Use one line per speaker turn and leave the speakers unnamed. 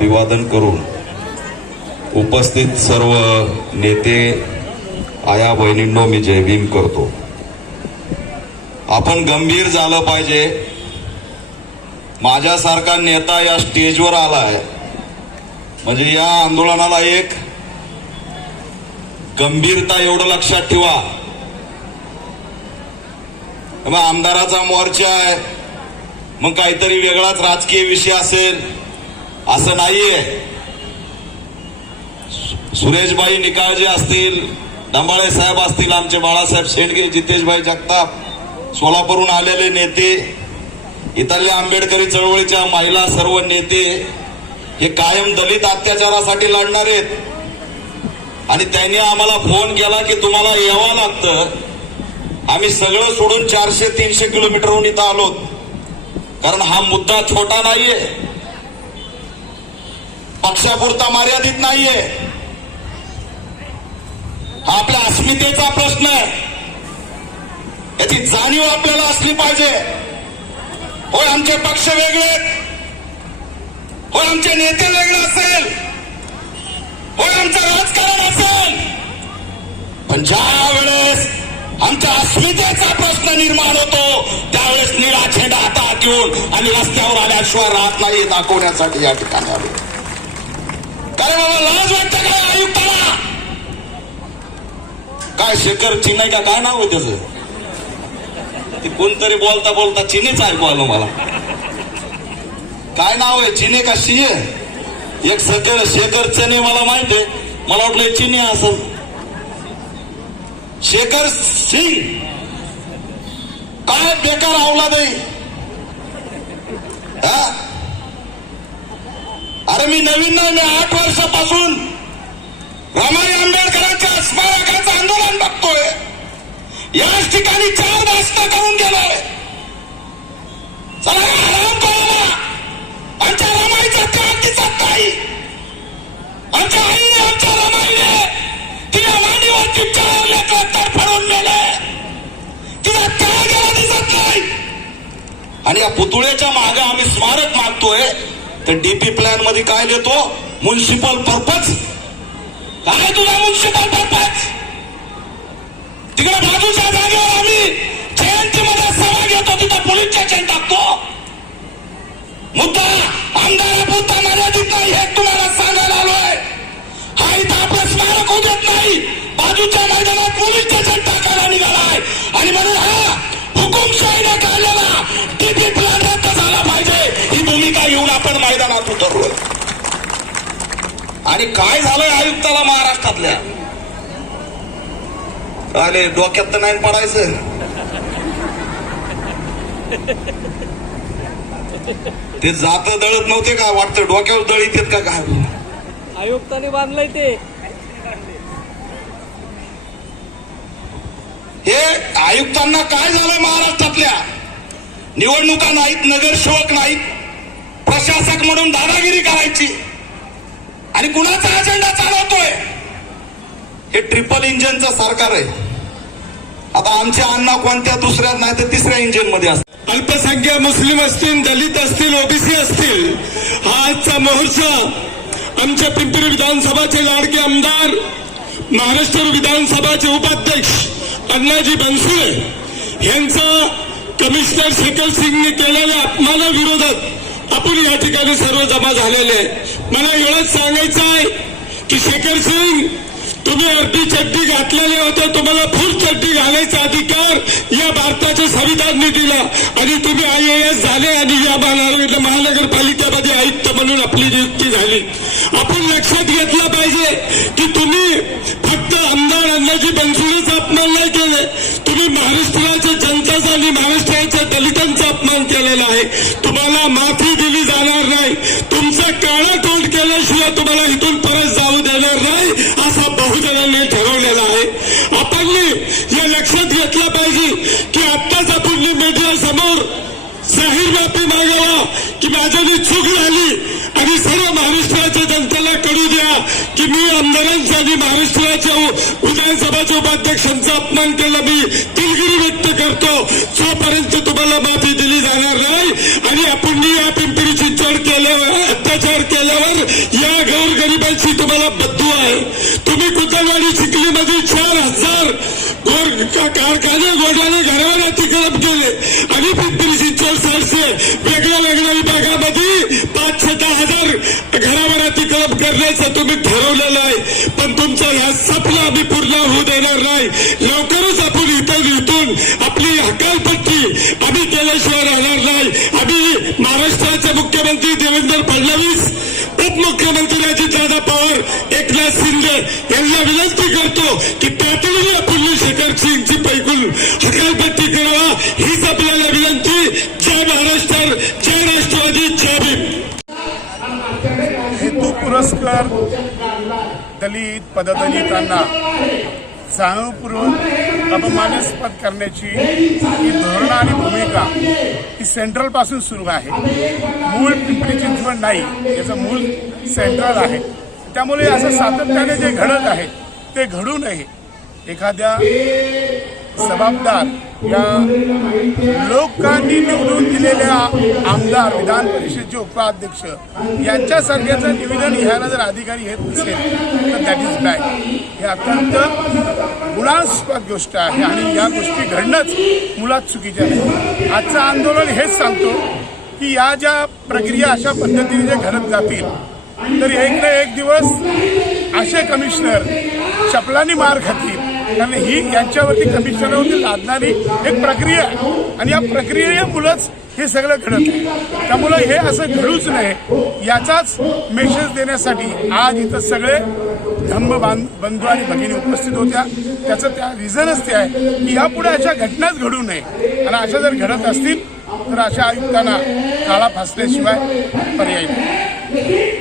अभिवादन करून उपस्थित सर्व नेते आया बहिणींनो मी जयभीम करतो. आपण गंभीर झालं पाहिजे. माझ्यासारखा नेता या स्टेजवर आलाय. म्हणजे या आंदोलनाला एक गंभीरता एवढं लक्षात ठेवा. मग आमदाराचा मोर्चा आहे. मग काहीतरी वेगळाच राजकीय विषय असेल. असं नाहीये. सुरेशबाई निकाळजे असतील डंबाळे साहेब असतील आमचे बाळासाहेब शेंडगे जितेशभाई जगताप सोलापूरहून आलेले नेते इथल्या आंबेडकरी चळवळीच्या महिला सर्व नेते हे कायम दलित अत्याचारासाठी लढणार आहेत. आणि त्यांनी आम्हाला फोन केला की तुम्हाला यावं लागतं. आम्ही सगळं सोडून चारशे तीनशे किलोमीटरहून इथं आलोत. कारण हा मुद्दा छोटा नाहीये. पक्षापुरता मर्यादित नाहीये. हा आपल्या अस्मितेचा प्रश्न आहे. याची जाणीव आपल्याला असली पाहिजे. होय आमचे पक्ष वेगळे होय आमचे नेते वेगळे असेल. होय आमचं राजकारण असेल. पण ज्या वेळेस आमच्या अस्मितेचा प्रश्न निर्माण होतो त्यावेळेस निळा झेंडा हातात घेऊन आणि रस्त्यावर आल्याशिवाय राहत नाही दाखवण्यासाठी या ठिकाणी आलो. कारण बाबा लाज वाटत काय आयुक्ताला काय शेखर चिनाई का? काय नाव आहे त्याचं? ते कोणतरी बोलता बोलता चिनीच ऐकू आलो मला. काय नाव आहे? चिने का? शिये एक सकर शेखर चने मला माहीत आहे. मला वाटलं हे चिनी असं. शेखर सिंग काय बेकार आवला नाही अरे मी नवीन नाही मी आठ वर्षापासून रमाई आंबेडकरांच्या स्मारकाचं आंदोलन बघतोय. याच ठिकाणी चार भाषण करून गेलोय. चला आराम करा आमच्या रमाईचा क्रांतीचा काही आमच्या आईने आमच्या रमाईने तिला मांडीवरती चढवले तर फडून नेले. तिला त्याग गेला दिसत नाही. आणि या पुतळ्याच्या मागे आम्ही स्मारक मागतोय. तर डीपी प्लॅनमध्ये काय देतो म्युन्सिपल पर्पज काय तुला म्युन्सिपल पर्पज तिकडे बाजूच्या जागेवर आम्ही जयंती मध्ये सभा घेतो तिथं पोलीसच्या चेन टाकतो. मुद्दा आमदार आमदारापुरता मर्यादित नाही हे तुम्हाला मैदानात उतरलोय आणि काय झालंय आयुक्ताला महाराष्ट्रातल्या? अरे डोक्यात तर नाही पडायचं. ते जात दळत नव्हते का? वाटतं डोक्यावर दळीत येत का काय?
आयुक्ताने बांधलंय ते.
हे आयुक्तांना काय झालं महाराष्ट्रातल्या? निवडणुका नाहीत नगरसेवक नाहीत प्रशासक म्हणून दादागिरी करायची. आणि कुणाचा अजेंडा चालवतोय? हे ट्रिपल इंजिनचं सरकार आहे. आता आमचे अण्णा कोणत्या दुसऱ्या नाही तर तिसऱ्या इंजिनमध्ये असतात.
अल्पसंख्या मुस्लिम असतील दलित असतील ओबीसी असतील हा आजचा मोर्चा आमच्या पिंपरी विधानसभाचे लाडके आमदार महाराष्ट्र विधानसभाचे उपाध्यक्ष अण्णाजी बनसुळे यांचा कमिशनर शेखर सिंगने केलेल्या अपमानाविरोधात आपण या ठिकाणी सर्व जमा झालेले मला एवढंच सांगायचं आहे की शेखर सिंग तुम्ही अर्धी चड्डी घातलेली होते तुम्हाला फुल चड्डी घालायचा अधिकार या भारताच्या संविधानने दिला आणि तुम्ही आय ए एस झाले आणि या महानगर महानगरपालिकेमध्ये आयुक्त म्हणून आपली नियुक्ती झाली. आपण लक्षात घेतलं हे लक्षात घेतलं पाहिजे की आत्ताच आपण मीडिया समोर जाहीर माफी मागावा की माझ्याने चूक झाली आणि सर्व महाराष्ट्राच्या जनतेला कळू द्या की मी आमदारांचा आणि महाराष्ट्राच्या उ- विधानसभाच्या उपाध्यक्षांचा अपमान केला मी. दिलगिरी व्यक्त करतो. जोपर्यंत तुम्हाला माफी दिली जाणार नाही आणि आपण या पिंपरी चिंचवड केल्यावर अत्याचार केल्यावर या गोरगरिबांची तुम्हाला बद्दू आहे. तुम्ही कुतलवाडीची गोर का- कारखाने गोडाने घरावर अतिक्रम केले. आणि पिंपरी चिंचवड सारखे वेगळ्या वेगळ्या विभागामध्ये पाचशे दहा हजार घरावर अतिक्रम करण्याचं तुम्ही ठरवलेलं आहे. पण तुमचा ह्या स्वप्न आम्ही पूर्ण होऊ देणार नाही. लवकरच आपण इथं इथून आपली हकालपट्टी आम्ही केल्याशिवाय राहणार नाही. आम्ही महाराष्ट्राचे मुख्यमंत्री देवेंद्र फडणवीस उपमुख्यमंत्री अजितदादा पवार एकनाथ शिंदे यांना विनंती करतो की तातडीने आपण शेखर सिंगची पैकुल हकालपट्टी करावा हीच आपल्याला विनंती. जय महाराष्ट्र जय राष्ट्रवादी जय भीम.
हेतू पुरस्कार दलित पददलितांना जाणीवपूर्वक अपमानास्पद करण्याची ही धोरणं आणि भूमिका ही सेंट्रलपासून सुरू आहे. मूळ पिंपरी चिंचवड नाही याचं मूळ सेंट्रल आहे. त्यामुळे असं सातत्याने जे घडत आहे ते घडू नये. एखाद्या जबाबदार या लोकांनी निवडून दिलेल्या आमदार विधान परिषदचे उपाध्यक्ष यांच्यासारख्याचं निवेदन घ्यायला जर अधिकारी येत नसेल तर दॅट इज बॅड हे अत्यंत मुलास्पद गोष्ट आहे आणि या गोष्टी घडणंच मुलात चुकीच्या आहे आजचं आंदोलन हेच सांगतो की या ज्या प्रक्रिया अशा पद्धतीने जे घडत जातील तर एक ना एक दिवस असे कमिशनर चपलानी मार खातील. कारण ही यांच्यावरती कमिशनरवरती लादणारी एक प्रक्रिया आहे. आणि या प्रक्रियेमुळंच हे सगळं घडत त्यामुळं हे असं घडूच नये. याचाच मेसेज देण्यासाठी आज इथं सगळे धम्म बांध बंधू आणि भगिनी उपस्थित होत्या. त्याचं त्या रिझनच ते आहे की यापुढे अशा घटनाच घडू नये. आणि अशा जर घडत असतील तर अशा आयुक्तांना काळा फासल्याशिवाय पर्याय नाही.